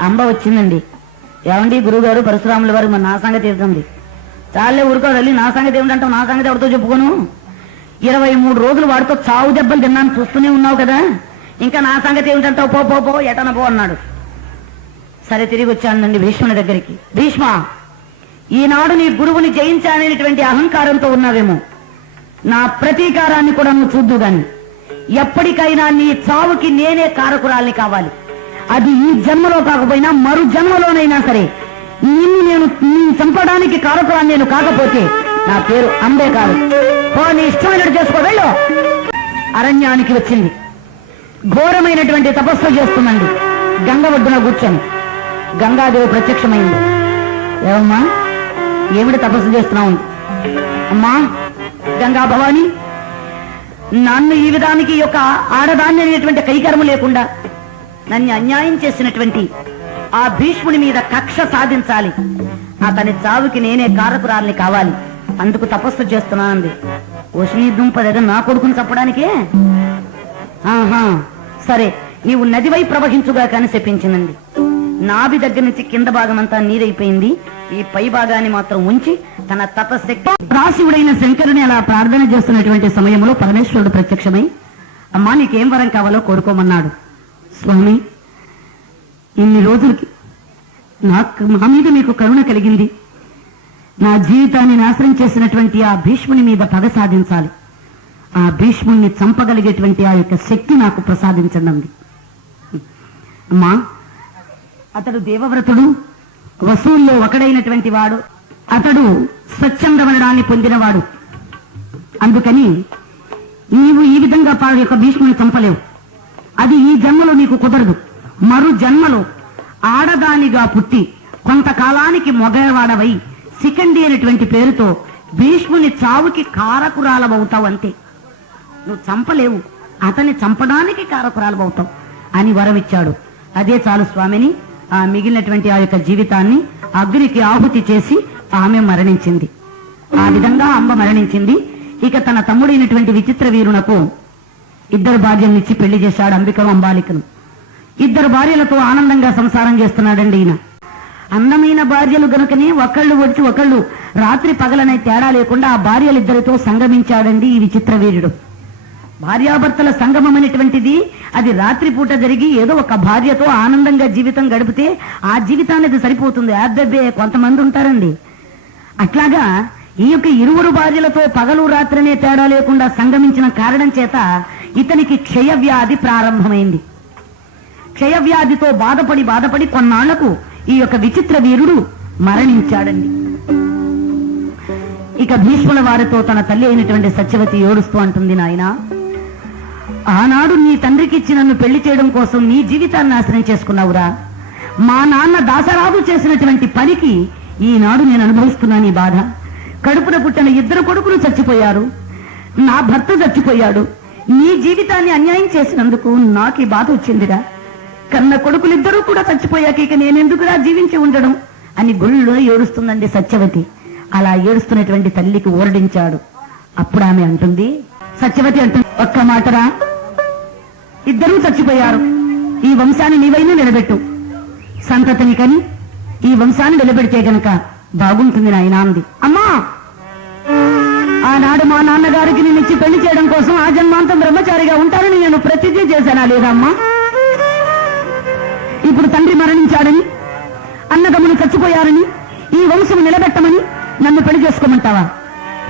అంబ వచ్చిందండి. ఏమండి గురుగారు పరశురాముల వారు మరి నా సంగతి ఏమిటంది చాలే ఊరుకో వెళ్ళి నా సంగతి ఏమిటంటావు నా సంగతి ఎవరితో చెప్పుకోను? ఇరవై మూడు రోజులు వాడితో చావు దెబ్బలు తిన్నాను చూస్తూనే ఉన్నావు కదా. ఇంకా నా సంగతి ఏమిటంటావు పో పో పో ఎటన పో అన్నాడు. సరే తిరిగి వచ్చానండి భీష్ముని దగ్గరికి. భీష్మ ఈనాడు నీ గురువుని జయించాలనేటువంటి అహంకారంతో ఉన్నావేమో. నా ప్రతీకారాన్ని కూడా నువ్వు చూద్దు గాని. ఎప్పటికైనా నీ చావుకి నేనే కారకురాల్ని కావాలి. అది ఈ జన్మలో కాకపోయినా మరు జన్మలోనైనా సరే నిన్ను నేను నీ చంపడానికి కారకురాన్ని నేను కాకపోతే నా పేరు అంబే కాదు. ఓ నీ ఇష్టమైనట్టు చేసుకో వెళ్ళు. అరణ్యానికి వచ్చింది. ఘోరమైనటువంటి తపస్సు చేస్తుందండి. గంగ ఒడ్డున కూర్చొని. గంగాదేవి ప్రత్యక్షమైంది. ఏమమ్మా ఏమిటి తపస్సు చేస్తున్నావు? అమ్మా గంగా భవాని నన్ను ఈ విధానికి యొక్క ఆడదాన్ని అనేటువంటి కైకరము లేకుండా నన్ను అన్యాయం చేసినటువంటి ఆ భీష్ముని మీద కక్ష సాధించాలి. అతని చావుకి నేనే కారకురాల్ని కావాలి. అందుకు తపస్సు చేస్తున్నానండి ఓషిని దుంప దగ్గర నా కొడుకుని చంపడానికే? ఆహా సరే నీవు నదివై ప్రవహించుగా కానీ చెప్పించిందండి. నాభి దగ్గర నుంచి కింద భాగం అంతా నీరైపోయింది. ఈ పై భాగాన్ని మాత్రం ఉంచి తన తపశక్తి రాశివుడైన శంకరుని అలా ప్రార్థన చేస్తున్నటువంటి సమయంలో పరమేశ్వరుడు ప్రత్యక్షమై అమ్మా నీకేం వరం కావాలో కోరుకోమన్నాడు. స్వామి ఇన్ని రోజులకి నాకు మా మీద మీకు కరుణ కలిగింది. నా జీవితాన్ని నాశనం చేసినటువంటి ఆ భీష్ముని మీద పగ సాధించాలి. ఆ భీష్ముణ్ణి చంపగలిగేటువంటి ఆ యొక్క శక్తి నాకు ప్రసాదించండి అమ్మా అతడు దేవవ్రతుడు వసూల్లో ఒకడైనటువంటి వాడు అతడు స్వచ్ఛంద మరణాన్ని పొందినవాడు. అందుకని నీవు ఈ విధంగా పా యొక్క భీష్ముని చంపలేవు. అది ఈ జన్మలో నీకు కుదరదు. మరు జన్మలో ఆడదానిగా పుట్టి కొంతకాలానికి మొగవాడవై సికండి అనేటువంటి పేరుతో భీష్ముని చావుకి కారకురాలవవుతావు అంతే. నువ్వు చంపలేవు. అతన్ని చంపడానికి కారకురాలవవుతావు అని వరమిచ్చాడు. అదే చాలు స్వామిని. ఆ మిగిలినటువంటి ఆ యొక్క జీవితాన్ని అగ్నికి ఆహుతి చేసి ఆమె మరణించింది. ఆ విధంగా అంబ మరణించింది. ఇక తన తమ్ముడైనటువంటి విచిత్ర వీరునకు ఇద్దరు భార్యలనిచ్చి పెళ్ళి చేశాడు అంబికను అంబాలికను. ఇద్దరు భార్యలతో ఆనందంగా సంసారం చేస్తున్నాడండి ఈయన. అందమైన భార్యలు గనుకనే ఒకళ్ళు వచ్చి ఒకళ్ళు రాత్రి పగలనే తేడా లేకుండా ఆ భార్యలిద్దరితో సంగమించాడండి ఈ విచిత్ర వీరుడు. భార్యాభర్తల సంగమం అనేటువంటిది అది రాత్రిపూట జరిగి ఏదో ఒక భార్యతో ఆనందంగా జీవితం గడిపితే ఆ జీవితాన్ని అది సరిపోతుంది. అద్దబ్బే కొంతమంది ఉంటారండి. అట్లాగా ఈ యొక్క ఇరువురు భార్యలతో పగలు రాత్రినే తేడా లేకుండా సంగమించిన కారణం చేత ఇతనికి క్షయవ్యాధి ప్రారంభమైంది. క్షయవ్యాధితో బాధపడి బాధపడి కొన్నాళ్ళకు ఈ యొక్క విచిత్ర వీరుడు మరణించాడండి. ఇక భీష్ముల వారితో తన తల్లి అయినటువంటి సత్యవతి ఏడుస్తూ అంటుంది నాయనా ఆనాడు నీ తండ్రికి ఇచ్చి నన్ను పెళ్ళి చేయడం కోసం నీ జీవితాన్ని నాశనం చేసుకున్నావురా. మా నాన్న దాసరాజు చేసినటువంటి పనికి ఈనాడు నేను అనుభవిస్తున్నాను ఈ బాధ. కడుపున పుట్టిన ఇద్దరు కొడుకులు చచ్చిపోయారు. నా భర్త చచ్చిపోయాడు. నీ జీవితాన్ని అన్యాయం చేసినందుకు నాకు ఈ బాధ వచ్చిందిరా. కన్న కొడుకులిద్దరూ కూడా చచ్చిపోయాక ఇక నేనెందుకురా జీవించి ఉండడం అని గుళ్ళో ఏడుస్తుందండి సత్యవతి. అలా ఏడుస్తున్నటువంటి తల్లికి ఓరడించాడు. అప్పుడు ఆమె అంటుంది సత్యవతి అంటుంది ఒక్క మాటరా? ఇద్దరూ చచ్చిపోయారు. ఈ వంశాన్ని నీవైనా నిలబెట్టు. సంతతిని కని ఈ వంశాన్ని నిలబెడితే గనక బాగుంటుంది నాయన అంది. అమ్మా ఆనాడు మా నాన్నగారికి నేను ఇచ్చి పెళ్ళి చేయడం కోసం ఆ జన్మాంతం బ్రహ్మచారిగా ఉంటారని నేను ప్రతిజ్ఞ చేశానా లేదమ్మా? ఇప్పుడు తండ్రి మరణించాడని అన్నదమ్ములు చచ్చిపోయారని ఈ వంశం నిలబెట్టమని నన్ను పెళ్ళి చేసుకోమంటావా?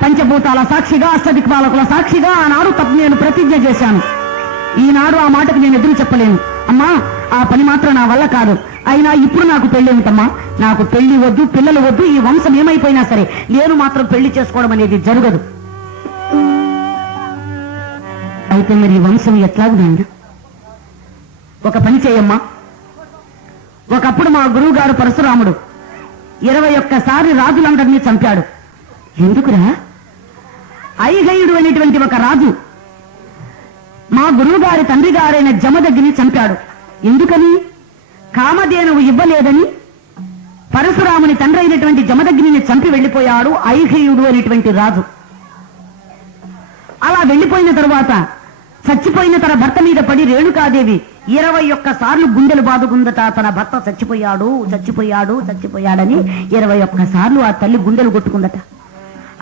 పంచభూతాల సాక్షిగా అష్టదిక్పాలకుల సాక్షిగా ఆనాడు తప్పు నేను ప్రతిజ్ఞ చేశాను. ఈనాడు ఆ మాటకు నేను ఎదురు చెప్పలేను. అమ్మా ఆ పని మాత్రం నా వల్ల కాదు. అయినా ఇప్పుడు నాకు పెళ్ళి ఏమిటమ్మా? నాకు పెళ్ళి వద్దు పిల్లలు వద్దు ఈ వంశం ఏమైపోయినా సరే నేను మాత్రం పెళ్ళి చేసుకోవడం అనేది జరగదు. అయితే మరి ఈ వంశం ఎట్లాగు నాయన ఒక పని చేయమ్మా. ఒకప్పుడు మా గురువుగారు పరశురాముడు ఇరవై ఒక్కసారి రాజులందరినీ చంపాడు. ఎందుకురా? ఐహయుడు అనేటువంటి ఒక రాజు మా గురువు గారి తండ్రి గారైన జమదగ్గిని చంపాడు. ఎందుకని? కామధేనువు ఇవ్వలేదని పరశురాముని తండ్రి అయినటువంటి జమదగ్గిని చంపి వెళ్ళిపోయాడు ఐహేయుడు అనేటువంటి రాజు. అలా వెళ్ళిపోయిన తరువాత చచ్చిపోయిన తన భర్త మీద పడి రేణుకాదేవి ఇరవై ఒక్క సార్లు గుండెలు బాదుకుందట. తన భర్త చచ్చిపోయాడు చచ్చిపోయాడు చచ్చిపోయాడని ఇరవై ఒక్క సార్లు ఆ తల్లి గుండెలు కొట్టుకుందట.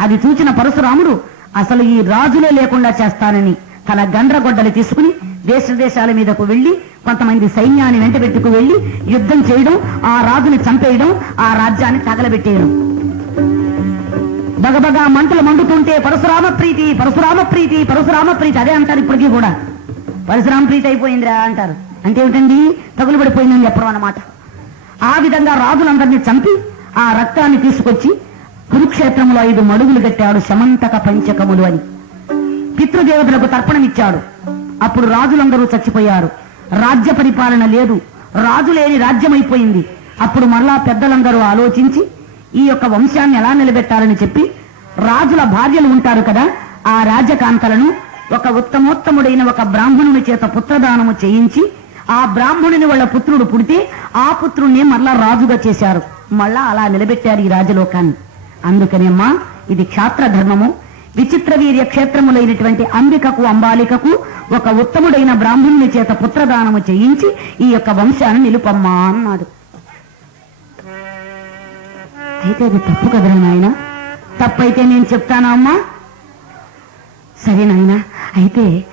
అది చూసిన పరశురాముడు అసలు ఈ రాజులే లేకుండా చేస్తానని తన గండ్రగొడ్డలు తీసుకుని దేశ దేశాల మీదకు వెళ్ళి కొంతమంది సైన్యాన్ని వెంటబెట్టుకు వెళ్ళి యుద్ధం చేయడం ఆ రాజుని చంపేయడం ఆ రాజ్యాన్ని తగలబెట్టేయడం. బగబగా మంటలు మండుతుంటే పరశురామ ప్రీతి పరశురామ ప్రీతి పరశురామ ప్రీతి అదే అంటారు ఇప్పటికీ కూడా. పరశురామ ప్రీతి అయిపోయిందిరా అంటారు. అంటే ఏమిటండి? తగులు పడిపోయిందని చెప్పడం అన్నమాట. ఆ విధంగా రాజులందరినీ చంపి ఆ రక్తాన్ని తీసుకొచ్చి కురుక్షేత్రంలో ఐదు మడుగులు కట్టాడు శమంతక పంచకములు అని. పితృదేవతలకు తర్పణమిచ్చాడు. అప్పుడు రాజులందరూ చచ్చిపోయారు. రాజ్య పరిపాలన లేదు. రాజు లేని రాజ్యమైపోయింది. అప్పుడు మరలా పెద్దలందరూ ఆలోచించి ఈ యొక్క వంశాన్ని ఎలా నిలబెట్టాలని చెప్పి రాజుల భార్యలు ఉంటారు కదా ఆ రాజకాంతలను ఒక ఉత్తమోత్తముడైన ఒక బ్రాహ్మణుని చేత పుత్రదానము చేయించి ఆ బ్రాహ్మణుని వాళ్ళ పుత్రుడు పుడితే ఆ పుత్రుణ్ణి మళ్ళా రాజుగా చేశారు. మళ్ళా అలా నిలబెట్టారు ఈ రాజలోకాన్ని. అందుకనేమ్మా ఇది క్షాత్ర ధర్మము విచిత్ర వీర్య క్షేత్రములైనటువంటి అంబికకు అంబాలికకు ఒక ఉత్తముడైన బ్రాహ్మణుని చేత పుత్రదానము చేయించి ఈ యొక్క వంశాన్ని నిలుపమ్మా అన్నాడు. అయితే అది తప్పు కదరా నాయన? తప్పైతే నేను చెప్తానా అమ్మా? సరే నాయన అయితే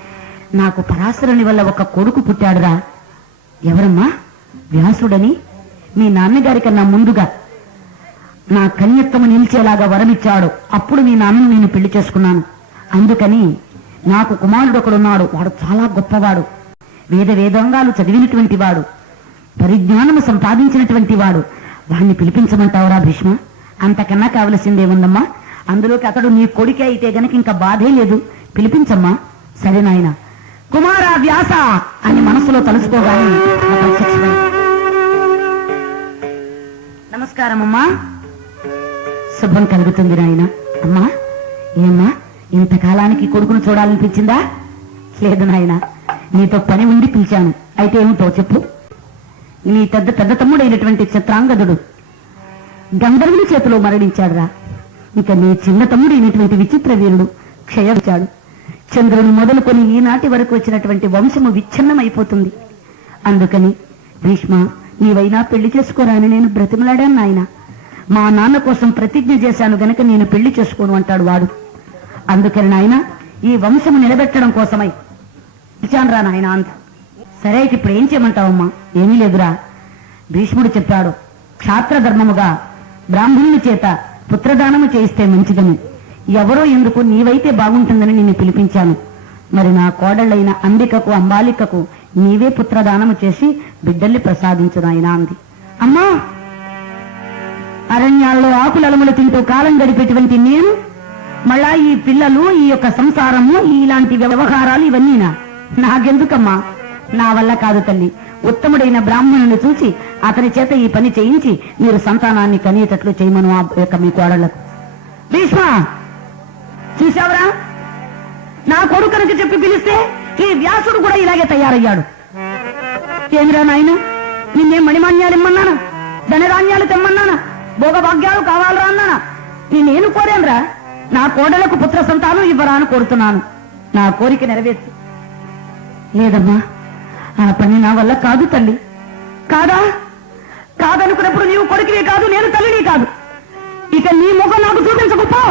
నాకు పరాశరుని వల్ల ఒక కొడుకు పుట్టాడురా. ఎవరమ్మా? వ్యాసుడని మీ నాన్నగారి కన్నా ముందుగా. నా కన్యత్వము నిలిచేలాగా వరమిచ్చాడు. అప్పుడు మీ నాన్నను నేను పెళ్ళి చేసుకున్నాను. అందుకని నాకు కుమారుడు ఒకడున్నాడు వాడు చాలా గొప్పవాడు. వేద వేదాంగాలు చదివినటువంటి వాడు పరిజ్ఞానము సంపాదించినటువంటి వాడు వాడిని పిలిపించమంటావురా భీష్మ? అంతకన్నా కావలసిందేముందమ్మా అందులోకి అతడు నీ కొడుకే అయితే గనక ఇంకా బాధే లేదు. పిలిపించమ్మా. సరే నాయన. కుమార వ్యాస! అని మనసులో తలుసుకోగానే నమస్కారం అమ్మా శుభం కలుగుతుంది నాయన. అమ్మా ఏమ్మా? ఇంతకాలానికి కొడుకును చూడాలనిపించిందా? లేదు నాయన నీతో పని ఉండి పిలిచాను. అయితే ఏమిటో చెప్పు. నీ పెద్ద పెద్ద తమ్ముడైనటువంటి చిత్రాంగదుడు గంధర్వుని చేతిలో మరణించాడురా. ఇక నీ చిన్న తమ్ముడైనటువంటి విచిత్ర వీరుడు క్షయించాడు చంద్రుని మొదలుకొని ఈనాటి వరకు వచ్చినటువంటి వంశము విచ్ఛిన్నమైపోతుంది. అందుకని భీష్మ నీవైనా పెళ్ళి చేసుకోరా అని నేను బ్రతిమలాడాను నాయన. మా నాన్న కోసం ప్రతిజ్ఞ చేశాను గనక నేను పెళ్ళి చేసుకోను అంటాడు వాడు. అందుకని నాయన ఈ వంశము నిలబెట్టడం కోసమై పిలిచాను రా నాయన అంత. సరే అయితే ఇప్పుడు ఏం చేయమంటావమ్మా? ఏమీ లేదురా. భీష్ముడు చెప్పాడు క్షాత్ర ధర్మముగా బ్రాహ్మణుని చేత పుత్రదానము చేయిస్తే మంచిదని. ఎవరో ఎందుకు నీవైతే బాగుంటుందని నిన్ను పిలిపించాను. మరి నా కోడళ్ళైన అంబికకు అంబాలికకు నీవే పుత్రదానము చేసి బిడ్డల్ని ప్రసాదించు నాయనా అంది. అమ్మా! అరణ్యాల్లో ఆకులలములు తింటూ కాలం గడిపేటువంటి నేను మళ్ళా ఈ పిల్లలు ఈ యొక్క సంసారము ఇలాంటి వ్యవహారాలు ఇవన్నీనా? నాకెందుకమ్మా? నా వల్ల కాదు తల్లి. ఉత్తముడైన బ్రాహ్మణుని చూసి అతని చేత ఈ పని చేయించి మీరు సంతానాన్ని కనేటట్లు చేయమను ఆ యొక్క మీ కోడళ్ళకు. భీష్మ! చూసావురా నా కొడుకనకి చెప్పి పిలిస్తే ఈ వ్యాసుడు కూడా ఇలాగే తయారయ్యాడు. ఏమిరా నాయన? నిన్నేం మణిమాన్యాలు ఇమ్మన్నానా? ధనధాన్యాలు తెమ్మన్నానా? భోగభాగ్యాలు కావాలరా అన్నానా? నేనేను కోరానురా? నా కోడలకు పుత్ర సంతానం ఇవ్వరా అని కోరుతున్నాను. నా కోరిక నెరవేర్చు. లేదమ్మా ఆ పని నా వల్ల కాదు తల్లి. కాదా? కాదనుకున్నప్పుడు నీవు కొడుకునే కాదు నేను తల్లిని కాదు. ఇక నీ ముఖం నాకు చూపించకపో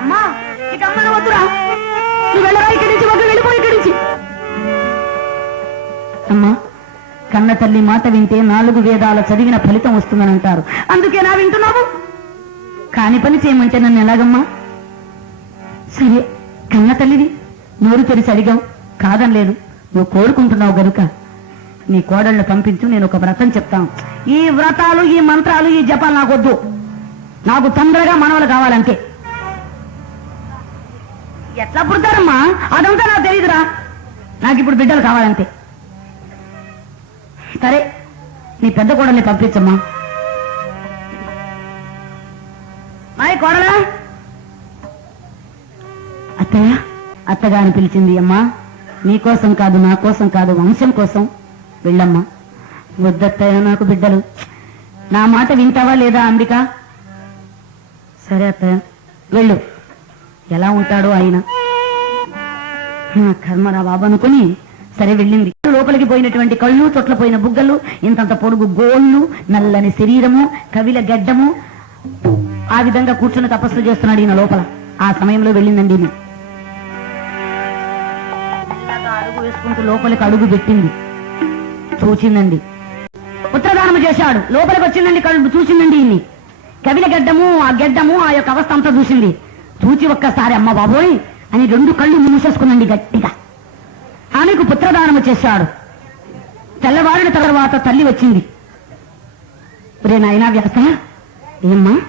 అమ్మా ఇక అమ్మను వద్దురా. నువ్వు వెళ్ళరా ఇక్కడి నుంచి వద్దు వెళ్ళిపోయి ఇక్కడి నుంచి. అమ్మా కన్న తల్లి మాట వింటే నాలుగు వేదాల చదివిన ఫలితం వస్తుందని అంటారు. అందుకే నా వింటున్నావు? కాని పని చేయమంటే నన్ను ఎలాగమ్మా? సరే కన్న తల్లివి నోరు తెరిచి అడిగావు. కాదనలేదు. నువ్వు కోరుకుంటున్నావు గనుక నీ కోడళ్ళు పంపించు నేను ఒక వ్రతం చెప్తాను. ఈ వ్రతాలు ఈ మంత్రాలు ఈ జపాలు నాకొద్దు. నాకు తొందరగా మనవలు కావాలంతే ఎట్లా పుడతారమ్మా? అదంతా నాకు తెలియదురా నాకు ఇప్పుడు బిడ్డలు కావాలంతే సరే నీ పెద్ద కోడల్ని పంపించమ్మా. కోడలా? అత్తయ్య అత్తగారిని పిలిచింది అమ్మా. నీకోసం కాదు నా కోసం కాదు వంశం కోసం. వెళ్ళమ్మా. వద్దత్తయ్య నాకు బిడ్డలు. నా మాట వింటావా లేదా అంబిక? సరే అత్తయ్య వెళ్ళు. ఎలా ఉంటాడో ఆయన. కర్మరా బాబు అనుకుని సరే వెళ్ళింది. లోపలికి పోయినటువంటి కళ్ళు చొట్ల పోయిన బుగ్గలు ఇంతంత పొడుగు గోళ్ళు నల్లని శరీరము కవిల గడ్డము ఆ విధంగా కూర్చుని తపస్సు చేస్తున్నాడు ఈయన లోపల. ఆ సమయంలో వెళ్ళిందండి ఈమె. అడుగు వేసుకుంటూ లోపలికి అడుగు పెట్టింది. చూచిందండి. ఉత్తరదానము చేశాడు. లోపలికి వచ్చిందండి చూసిందండి ఈయన్ని. కవిల గడ్డము ఆ గడ్డము ఆ యొక్క అవస్థ అంతా చూసింది. చూచి ఒక్కసారి అమ్మ బాబోయ్! అని రెండు కళ్ళు మూసేసుకుందండి గట్టిగా. ఆమెకు పుత్రదానము చేశాడు. తెల్లవారిన తర్వాత తల్లి వచ్చింది. రే నాయనా వ్యాస ఏమ్మా?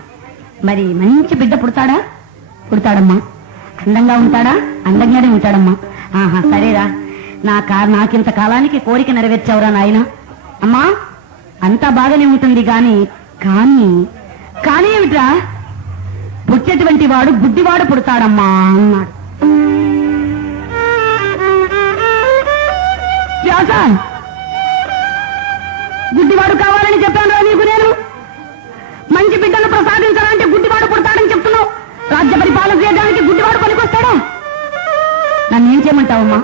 మరి మంచి బిడ్డ పుడతాడా? పుడతాడమ్మా. అందంగా ఉంటాడా? అందంగానే ఉంటాడమ్మా. ఆహా సరేరా. నా కా నాకింత కాలానికి కోరిక నెరవేర్చావురా నాయన. అమ్మా అంతా బాగానే ఉంటుంది గాని కానీ కానీ ఏమిట్రా? పుట్టేటువంటి వాడు గుడ్డివాడు పుడతాడమ్మా అన్నాడు. వ్యాస గుడ్డివాడు కావాలని చెప్పాను నీకు నేను. మంచి బిడ్డను ప్రసాదించాలంటే గుడ్డివాడు పుడతాడని చెప్తున్నావు. రాజ్య పరిపాలన చేయడానికి గుడ్డివాడు పనికొస్తాడా? నన్ను ఏం చేయమంటావమ్మా?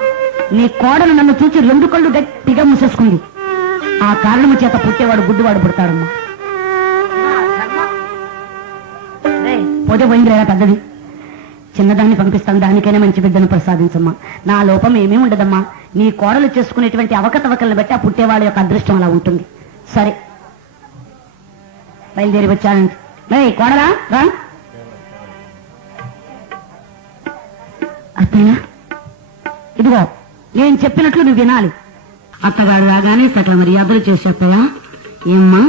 నీ కోడలు నన్ను చూసి రెండు కళ్ళు గట్టిగా మూసేసుకుంది. ఆ కారణము చేత పుట్టేవాడు గుడ్డివాడు పుడతాడమ్మా. పోతే పోయింది రేరా పెద్దది. చిన్నదాన్ని పంపిస్తాను దానికైనా మంచి బిడ్డను ప్రసాదించమ్మా. నా లోపం ఏమీ ఉండదమ్మా. నీ కోడలు చేసుకునేటువంటి అవకతవకలను బట్టి ఆ పుట్టేవాళ్ళ యొక్క అదృష్టం అలా ఉంటుంది. సరే. బయలుదేరి వచ్చానండి రేయ్ రా. అత్తయ్య ఇదిగో నేను చెప్పినట్లు నువ్వు వినాలి. అత్తగాడు రాగానే సకల మర్యాదలు చేసి ఏమ్మా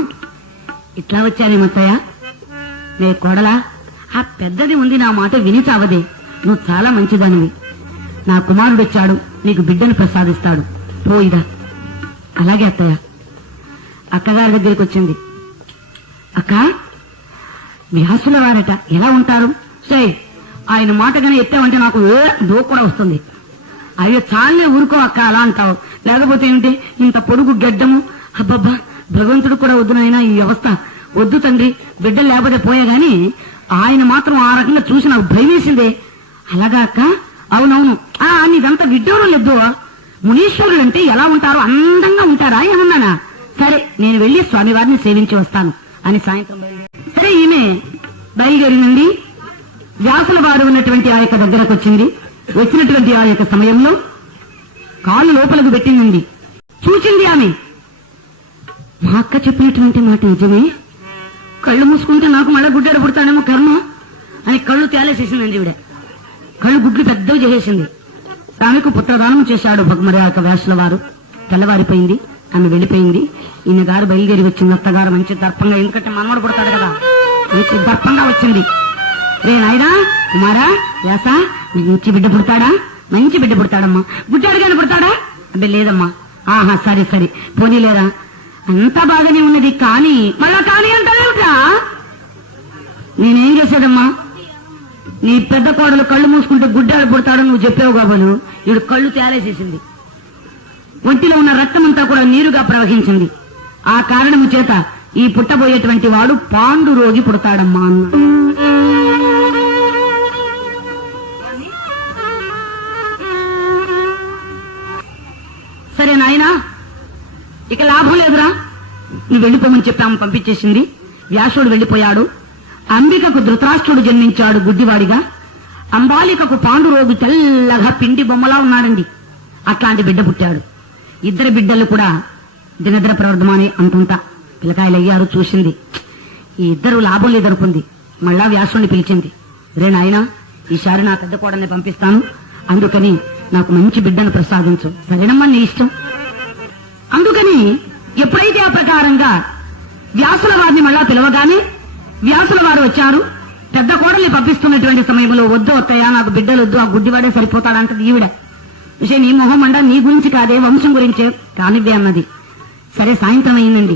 ఇట్లా వచ్చానేమత్తయ్య నే కోడలా ఆ పెద్దది ఉంది నా మాట విని చావదే. నువ్వు చాలా మంచిదానివి. నా కుమారుడు వచ్చాడు నీకు బిడ్డను ప్రసాదిస్తాడు. పోయిదా అలాగే అత్తయ్య. అక్కగారి దగ్గరికి వచ్చింది. అక్క వ్యాసుల వారట ఎలా ఉంటారు? సరే ఆయన మాట గానీ ఎత్తావంటే నాకు ఏ దూకు కూడా వస్తుంది. అయ్యో చాలే ఊరుకో అక్క అలా అంటావు. లేకపోతే ఏమిటి? ఇంత పొడుగు గడ్డము? అబ్బబ్బా భగవంతుడు కూడా వద్దునైనా ఈ వ్యవస్థ. వద్దు తండ్రి బిడ్డ లేకపోతే పోయా గాని ఆయన మాత్రం ఆ రకంగా చూసి నాకు భయం అలాగా అక్క? అవునవును. ఆ నీదంతా విడ్డూరం లేదు మునీశ్వరుడు అంటే ఎలా ఉంటారో అందంగా ఉంటారా ఏమన్నానా? సరే నేను వెళ్ళి స్వామివారిని సేవించి వస్తాను. అని సాయంత్రం సరే ఈమె బయలుదేరినండి వ్యాసుల వారు ఉన్నటువంటి ఆ యొక్క దగ్గరకు వచ్చింది. వచ్చినటువంటి ఆ యొక్క సమయంలో కాళ్ళు లోపలకు పెట్టింది. చూచింది ఆమె. మా అక్క చెప్పినటువంటి మాట నిజమే? కళ్ళు మూసుకుంటే నాకు మళ్ళీ గుడ్డెడ పుడతానేమో కర్మ అని కళ్ళు తేలేసేసిందండి ఈవిడ. కళ్ళు గుడ్లు పెద్దవి చేసేసింది. ఆమెకు పుత్రదానం చేశాడు భగమరి ఆ యొక్క వ్యాసుల వారు. తెల్లవారిపోయింది. ఆమె వెళ్ళిపోయింది. ఈయన గారు బయలుదేరి వచ్చింది. అత్తగారు మంచి దర్పంగా ఎందుకంటే మనవడు పుడతాడు కదా. మంచి దర్పంగా వచ్చింది. రే నాయనా కుమారా వ్యాస మంచి బిడ్డ పుడతాడా? మంచి బిడ్డ పుడతాడమ్మా. గుడ్డాడు కానీ పుడతాడా? అబ్బే లేదమ్మా. ఆహా సరే సరే. పోనీలేరా. అంతా బాగానే ఉన్నది కానీ మళ్ళా కానీ అంటావేమిట్రా నేనేం చేసేదమ్మా? నీ పెద్ద కోడలు కళ్ళు మూసుకుంటే గుడ్డాడు పుడతాడు నువ్వు చెప్పావు కాబోలు. ఈడు కళ్ళు తేలేసేసింది. ఒంటిలో ఉన్న రక్తమంతా కూడా నీరుగా ప్రవహించింది. ఆ కారణము చేత ఈ పుట్టబోయేటువంటి వాడు పాండు రోగి పుడతాడమ్మా అన్న. సరే నాయనా ఇక లాభం లేదురా. నువ్వు వెళ్ళిపోమని చెప్పాము పంపించేసింది. వ్యాసుడు వెళ్ళిపోయాడు. అంబికకు ధృతరాష్ట్రుడు జన్మించాడు గుడ్డివాడిగా. అంబాలికకు పాండురోగు తెల్లగా పిండి బొమ్మలా ఉన్నాడండి. అట్లాంటి బిడ్డ పుట్టాడు. ఇద్దరు బిడ్డలు కూడా దినదిన ప్రవర్ధమాని అంటుంటా. పిల్లకాయలు అయ్యారు చూసింది. ఈ ఇద్దరు లాభం లేదనుకుంది. మళ్ళా వ్యాసుని పిలిచింది. రే నాయనా ఈసారి నా పెద్ద కోడల్ని పంపిస్తాను. అందుకని నాకు మంచి బిడ్డను ప్రసాదించు. సరేనమ్మా నీ ఇష్టం. అందుకని ఎప్పుడైతే ఆ ప్రకారంగా వ్యాసుల వారిని మళ్ళా పిలవగానే వ్యాసుల వారు వచ్చారు పెద్ద కోడల్ని పంపిస్తున్నటువంటి సమయంలో వద్దు వస్తాయా నాకు బిడ్డలు వద్దు ఆ గుడ్డివాడే సరిపోతాడంటది ఈవిడ. విషయ నీ మొహం అండ నీ గురించి కాదే వంశం గురించే కానివ్వే అన్నది. సరే సాయంత్రం అయిందండి.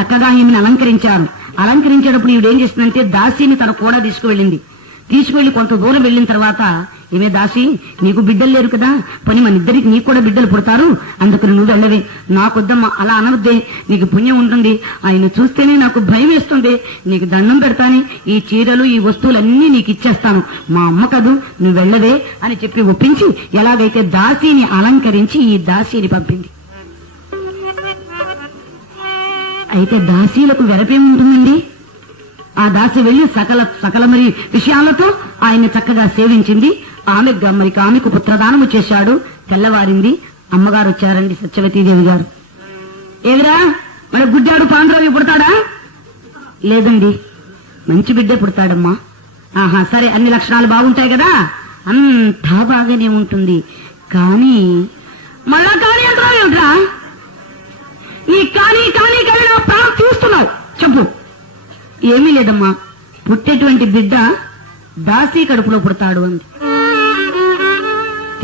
చక్కగా ఈమెను అలంకరించారు. అలంకరించేటప్పుడు ఈవిడేం చేసిందంటే దాసిని తన కూడా తీసుకువెళ్ళింది. తీసుకువెళ్ళి కొంత దూరం వెళ్ళిన తర్వాత ఏమే దాసి నీకు బిడ్డలు లేరు కదా? పని మన ఇద్దరికి నీకు కూడా బిడ్డలు పుడతారు? అందుకని నువ్వు వెళ్ళవే. నాకొద్దమ్మా అలా అనవద్దే నీకు పుణ్యం ఉంటుంది. ఆయన చూస్తేనే నాకు భయం వేస్తుంది. నీకు దండం పెడతాని. ఈ చీరలు ఈ వస్తువులన్నీ నీకు ఇచ్చేస్తాను. మా అమ్మ కదూ నువ్వు వెళ్ళవే అని చెప్పి ఒప్పించి ఎలాగైతే దాసిని అలంకరించి ఈ దాసిని పంపింది. అయితే దాసీలకు వెరపేముంటుందండి ఆ దాసి వెళ్ళి సకల సకల మరి విషయాలతో ఆయన్ని చక్కగా సేవించింది. ఆమె గమ్మరికి మరి ఆమెకు పుత్రదానము చేశాడు. తెల్లవారింది అమ్మగారు వచ్చారండి సత్యవతీదేవి గారు. ఏదిరా? మరి గుడ్డాడు పాండ్రావి పుడతాడా? లేదండి. మంచి బిడ్డే పుడతాడమ్మా. ఆహా సరే అన్ని లక్షణాలు బాగుంటాయి కదా? అంతా బాగానే ఉంటుంది. కానీ మళ్ళా కానీ అంటారా ఏమిట్రా? నీ కానీ కానీ కానీ నా ప్రాణం చూస్తున్నావు చెప్పు. ఏమీ లేదమ్మా. పుట్టేటువంటి బిడ్డ దాసి కడుపులో పుడతాడు అంది.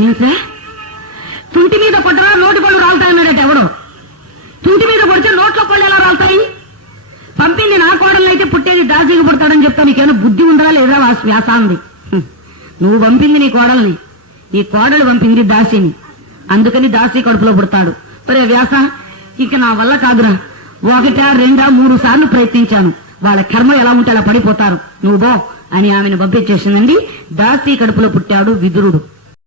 ఏంటే తుంటి మీద కొట్టరా నోటి పళ్ళు రాలుతాయన్నాడట ఎవడు. తుంటి మీద కొడితే నోట్లో పళ్ళు ఎలా రాలుతాయి? పంపింది నా కోడలు అయితే పుట్టేది దాసీకి పుడతాడని చెప్తా నీకేమైనా బుద్ధి ఉందా లేదా వాస్- వ్యాసాంది? నువ్వు పంపింది నీ కోడల్ని. నీ కోడలు పంపింది దాసిని. అందుకని దాసి కడుపులో పుడతాడు. ఒరే వ్యాస ఇక నా వల్ల కాదురా. ఒకటా రెండా మూడు సార్లు ప్రయత్నించాను. వాళ్ళ కర్మ ఎలా ఉంటే అలా పడిపోతారు. నువ్వు బో అని ఆమెను పంపించేసిందండి. దాసి కడుపులో పుట్టాడు విదురుడు.